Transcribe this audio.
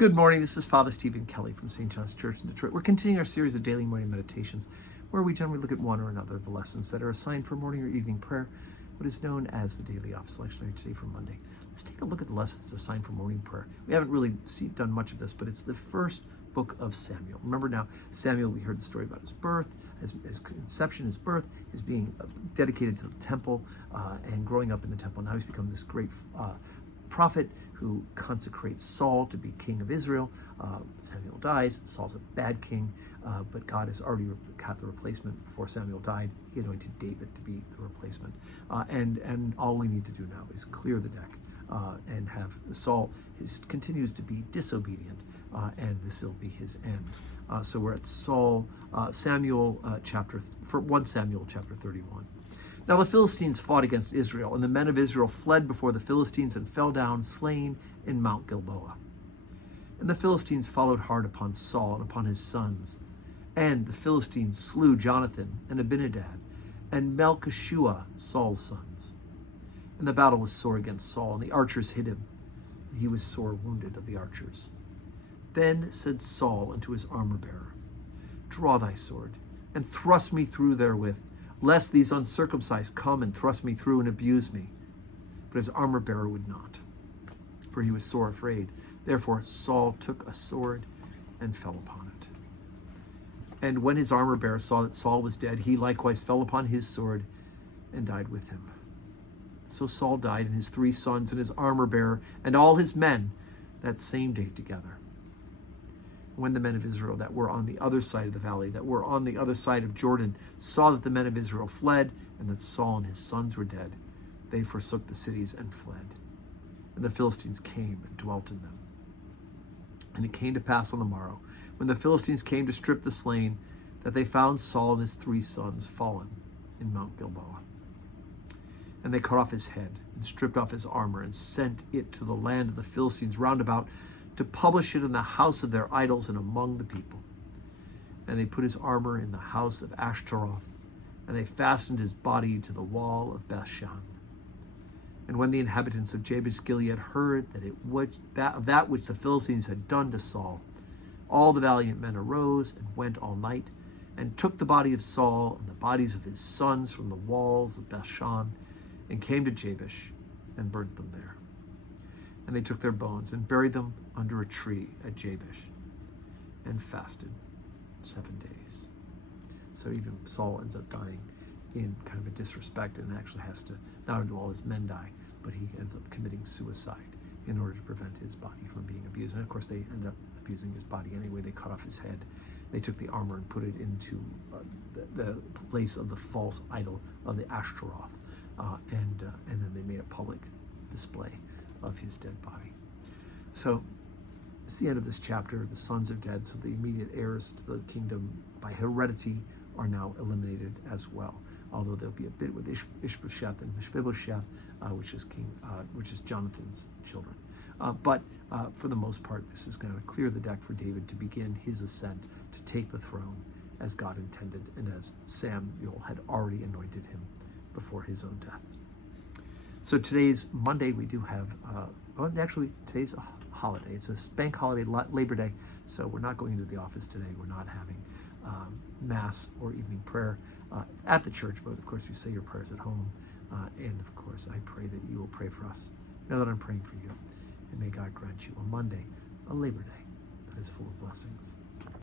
Good morning. This is Father Stephen Kelly from St. John's Church in Detroit. We're continuing our series of daily morning meditations where we generally look at one or another of the lessons that are assigned for morning or evening prayer, what is known as the daily office lectionary today for Monday. Let's take a look at the lessons assigned for morning prayer. We haven't really done much of this, but it's the first book of Samuel. Remember now, Samuel, we heard the story about his birth, his conception, his birth, his being dedicated to the temple and growing up in the temple. Now he's become this great prophet who consecrates Saul to be king of Israel. Samuel dies. Saul's a bad king, but God has already had the replacement. Before Samuel died, he anointed David to be the replacement. And all we need to do now is clear the deck and have Saul continues to be disobedient, and this will be his end. So we're at 1 Samuel chapter 31. Now the Philistines fought against Israel, and the men of Israel fled before the Philistines and fell down slain in Mount Gilboa. And the Philistines followed hard upon Saul and upon his sons. And the Philistines slew Jonathan and Abinadab and Melchishua, Saul's sons. And the battle was sore against Saul, and the archers hit him, and he was sore wounded of the archers. Then said Saul unto his armor-bearer, Draw thy sword, and thrust me through therewith, lest these uncircumcised come and thrust me through and abuse me. But his armor-bearer would not, for he was sore afraid. Therefore Saul took a sword and fell upon it. And when his armor-bearer saw that Saul was dead, he likewise fell upon his sword and died with him. So Saul died, and his 3 sons, and his armor-bearer, and all his men, that same day together. When the men of Israel that were on the other side of the valley, that were on the other side of Jordan, saw that the men of Israel fled, and that Saul and his sons were dead, they forsook the cities and fled. And the Philistines came and dwelt in them. And it came to pass on the morrow, when the Philistines came to strip the slain, that they found Saul and his 3 sons fallen in Mount Gilboa. And they cut off his head, and stripped off his armor, and sent it to the land of the Philistines round about, to publish it in the house of their idols and among the people. And they put his armor in the house of Ashtaroth, and they fastened his body to the wall of Bethshan. And when the inhabitants of Jabesh Gilead heard that which the Philistines had done to Saul, all the valiant men arose and went all night, and took the body of Saul and the bodies of his sons from the walls of Bethshan, and came to Jabesh and burnt them there. And they took their bones and buried them under a tree at Jabesh, and fasted 7 days. So even Saul ends up dying in kind of a disrespect, and actually has to, not only do all his men die, but he ends up committing suicide in order to prevent his body from being abused. And of course they end up abusing his body anyway. They cut off his head. They took the armor and put it into the place of the false idol of the Ashtaroth, and then they made a public display of his dead body. So it's the end of this chapter. The sons are dead, so the immediate heirs to the kingdom by heredity are now eliminated as well. Although there'll be a bit with Ishbosheth and Mephibosheth, which is Jonathan's children. But for the most part, this is going to clear the deck for David to begin his ascent to take the throne as God intended, and as Samuel had already anointed him before his own death. So today's Monday. We do have, today's a holiday. It's a bank holiday, Labor Day. So we're not going into the office today. We're not having Mass or evening prayer at the church, but of course you say your prayers at home. And of course I pray that you will pray for us. Know that I'm praying for you. And may God grant you a Monday, a Labor Day, that is full of blessings.